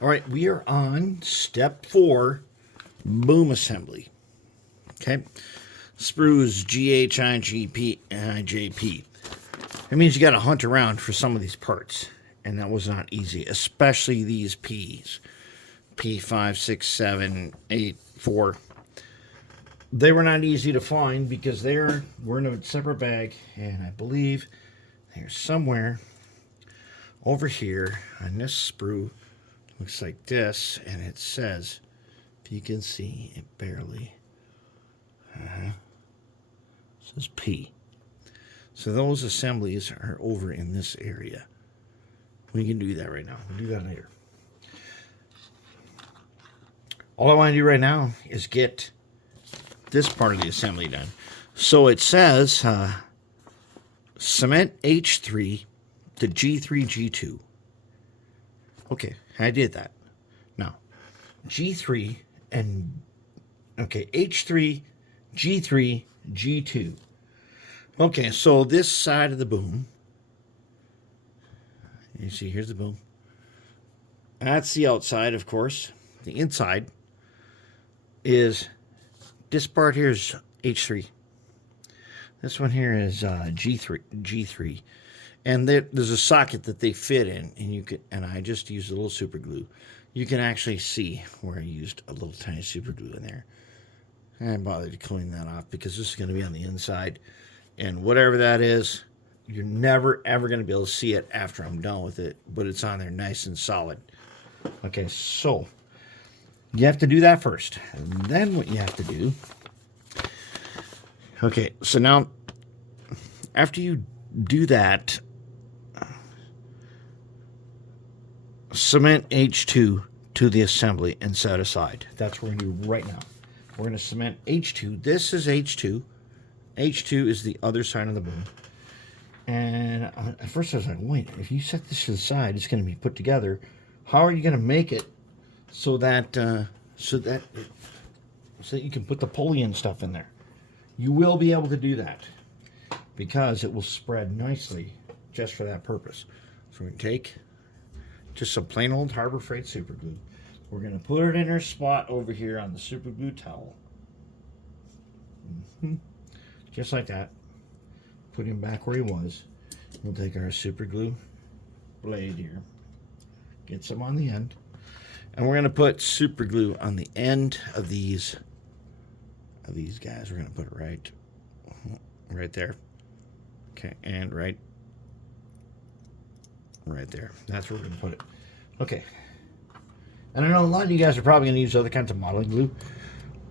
All right, we are on step 4, boom assembly. Okay, sprues GHIGP. That means you got to hunt around for some of these parts, and that was not easy, especially these P's. P5, 6, 7, 8, 4. They were not easy to find because we're in a separate bag, and I believe they're somewhere over here on this sprue. Looks like this, and it says, if you can see, it barely says P. So those assemblies are over in this area. We can do that right now. We'll do that later. All I want to do right now is get this part of the assembly done. So it says cement H3 to G3, G2. Okay, I did that. Now, G3 and, okay, H3, G3, G2. Okay, so this side of the boom, you see, here's the boom. That's the outside, of course. The inside is, this part here is H3. This one here is G3. And there's a socket that they fit in, and you can, and I just used a little super glue. You can actually see where I used a little tiny super glue in there. I didn't bother to clean that off because this is going to be on the inside. And whatever that is, you're never, ever going to be able to see it after I'm done with it, but it's on there nice and solid. Okay, so you have to do that first. And then what you have to do, okay, so now after you do that, cement H2 to the assembly and set aside. That's what we're going to do right now. We're going to cement H2. This is H2. H2 is the other side of the boom. And at first I was like, wait, if you set this to the side, it's going to be put together. How are you going to make it so that you can put the pulley and stuff in there? You will be able to do that because it will spread nicely just for that purpose. So we're going to take just some plain old Harbor Freight super glue. We're going to put it in our spot over here on the super glue towel. Just like that. Put him back where he was. We'll take our super glue blade here. Get some on the end. And we're going to put super glue on the end of these guys. We're going to put it right there. Okay, and right there. That's where we're going to put it. Okay. And I know a lot of you guys are probably going to use other kinds of modeling glue.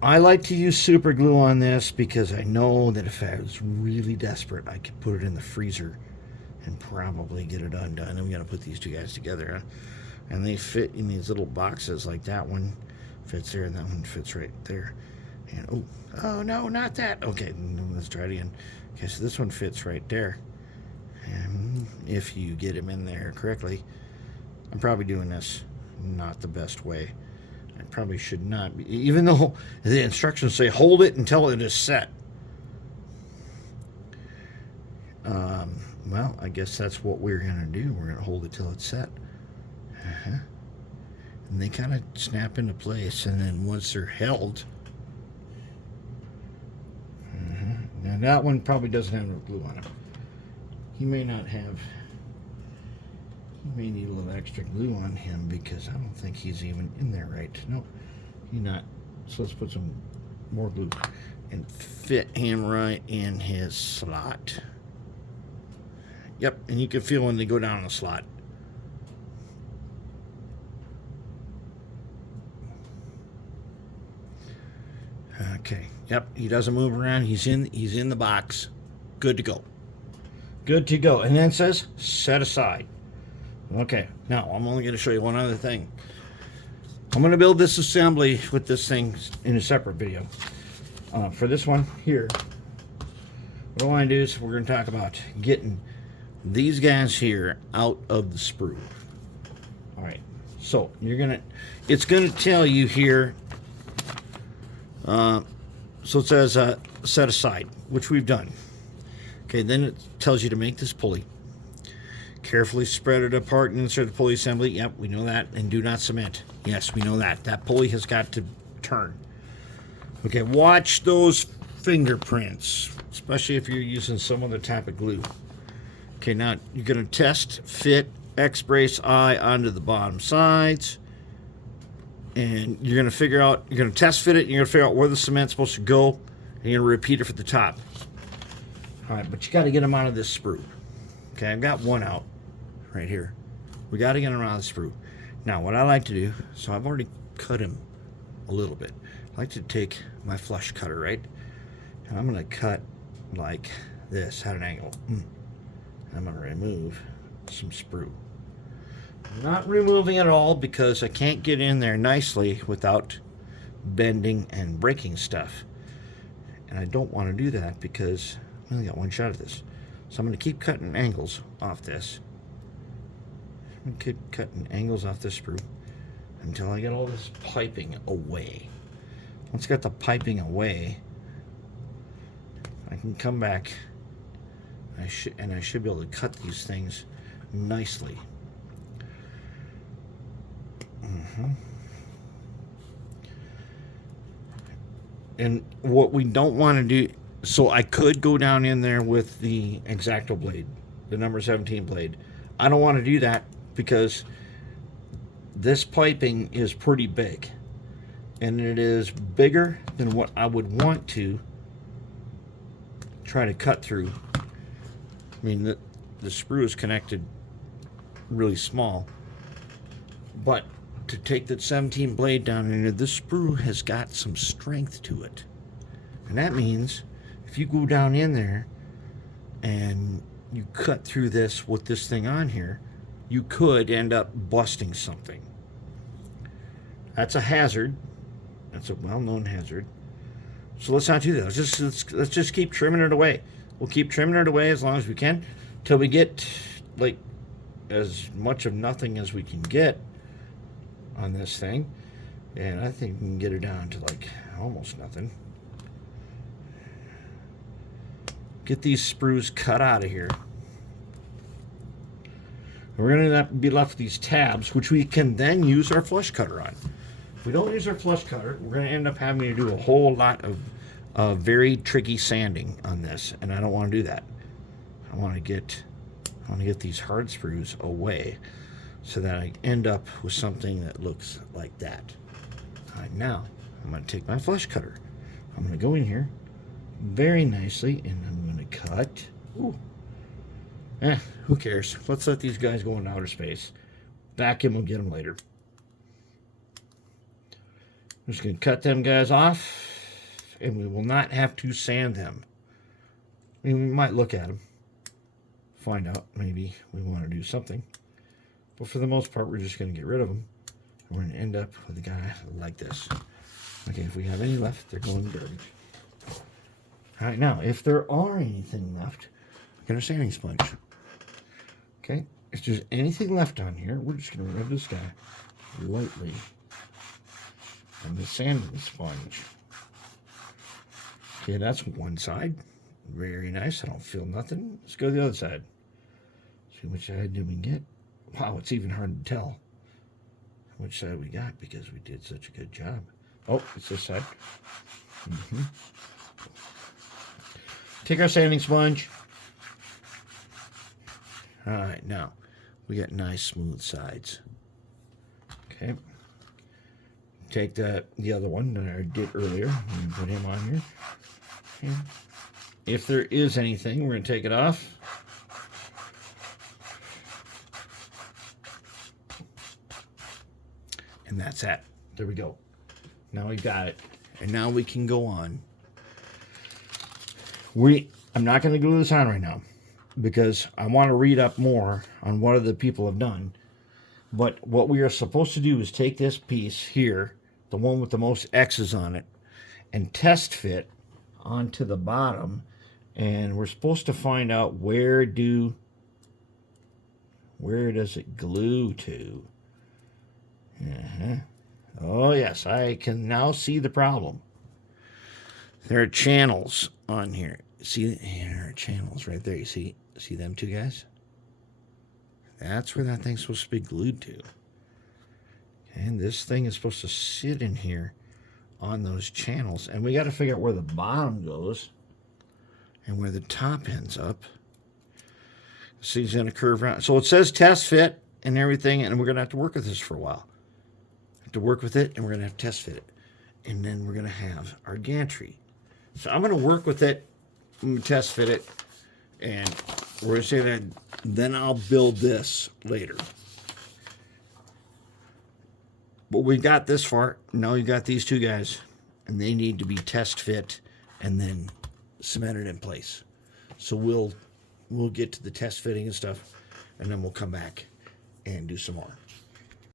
I like to use super glue on this because I know that if I was really desperate, I could put it in the freezer and probably get it undone. And we're going to put these two guys together. And they fit in these little boxes, like that one fits there and that one fits right there. And oh no, not that. Okay, let's try it again. Okay, so this one fits right there. And if you get him in there correctly, I'm probably doing this not the best way. I probably should not be, even though the instructions say hold it until it is set. Well, I guess that's what we're going to do. We're going to hold it till it's set. And they kind of snap into place, and then once they're held, now that one probably doesn't have no glue on it. He may not have, he may need a little extra glue on him because I don't think he's even in there right. Nope, he's not. So let's put some more glue and fit him right in his slot. Yep, and you can feel when they go down in the slot. Okay. Yep. He doesn't move around. He's in the box. Good to go. Good to go. And then it says set aside. Okay. Now I'm only going to show you one other thing. I'm going to build this assembly with this thing in a separate video. For this one here, what I want to do is we're going to talk about getting these guys here out of the sprue. All right. So it's going to tell you here. So it says set aside, which we've done. Okay, then it tells you to make this pulley. Carefully spread it apart and insert the pulley assembly. Yep, we know that. And do not cement. Yes, we know that. That pulley has got to turn. Okay, watch those fingerprints, especially if you're using some other type of glue. Okay, now you're going to test fit X-brace eye onto the bottom sides. And you're going to figure out, you're going to test fit it, and you're going to figure out where the cement's supposed to go, and you're going to repeat it for the top. All right, but you got to get them out of this sprue. Okay, I've got one out right here. We got to get them out of the sprue. Now, what I like to do, so I've already cut him a little bit. I like to take my flush cutter, right? And I'm going to cut like this at an angle. I'm going to remove some sprue. I'm not removing it all because I can't get in there nicely without bending and breaking stuff. And I don't want to do that because I only got one shot at this. So I'm going to keep cutting angles off this. I'm going to keep cutting angles off this sprue until I get all this piping away. Once I got the piping away, I can come back and I should be able to cut these things nicely. And what we don't want to do, so I could go down in there with the X-Acto blade, the number 17 blade. I don't want to do that because this piping is pretty big, and it is bigger than what I would want to try to cut through. I mean, the sprue is connected really small, but to take that 17 blade down in there, this sprue has got some strength to it. And that means if you go down in there and you cut through this with this thing on here, you could end up busting something. That's a hazard. That's a well-known hazard. So let's not do that. Let's just keep trimming it away. We'll keep trimming it away as long as we can till we get like as much of nothing as we can get on this thing. And I think we can get it down to like almost nothing. Get these sprues cut out of here. We're going to be left with these tabs, which we can then use our flush cutter on. If we don't use our flush cutter, we're going to end up having to do a whole lot of very tricky sanding on this, and I don't want to do that. I want to get these hard sprues away so that I end up with something that looks like that. All right, now I'm going to take my flush cutter. I'm going to go in here very nicely, and I'm going to cut. Ooh. Who cares? Let's let these guys go into outer space. Vacuum will get them later. I'm just going to cut them guys off, and we will not have to sand them. I mean, we might look at them, find out maybe we want to do something. But for the most part, we're just going to get rid of them. And we're going to end up with a guy like this. Okay, if we have any left, they're going in the garbage. All right, now, if there are anything left, get a sanding sponge. Okay, if there's anything left on here, we're just going to rub this guy lightly on the sanding sponge. Okay, that's one side. Very nice. I don't feel nothing. Let's go to the other side. See which side did we get? Wow, it's even hard to tell which side we got because we did such a good job. Oh, it's this side. Take our sanding sponge. All right, now we got nice smooth sides. Okay. Take the other one that I did earlier and put him on here. Okay. If there is anything, we're going to take it off. And that's it. There we go. Now we got it. And now we can go on. I'm not going to glue this on right now because I want to read up more on what other people have done. But what we are supposed to do is take this piece here, the one with the most X's on it, and test fit onto the bottom. And we're supposed to find out where does it glue to. Oh yes, I can now see the problem. There are channels on here. See, there are channels right there. You see them two guys? That's where that thing's supposed to be glued to. And this thing is supposed to sit in here on those channels. And we got to figure out where the bottom goes and where the top ends up. So he's going to curve around. So it says test fit and everything, and we're going to have to work with this for a while. Have to work with it, and we're going to have to test fit it. And then we're going to have our gantry. So I'm going to work with it. I'm going to test fit it. And we're going to say that then I'll build this later. But we got this far. Now you got these two guys, and they need to be test fit and then cemented in place. So we'll get to the test fitting and stuff, and then we'll come back and do some more.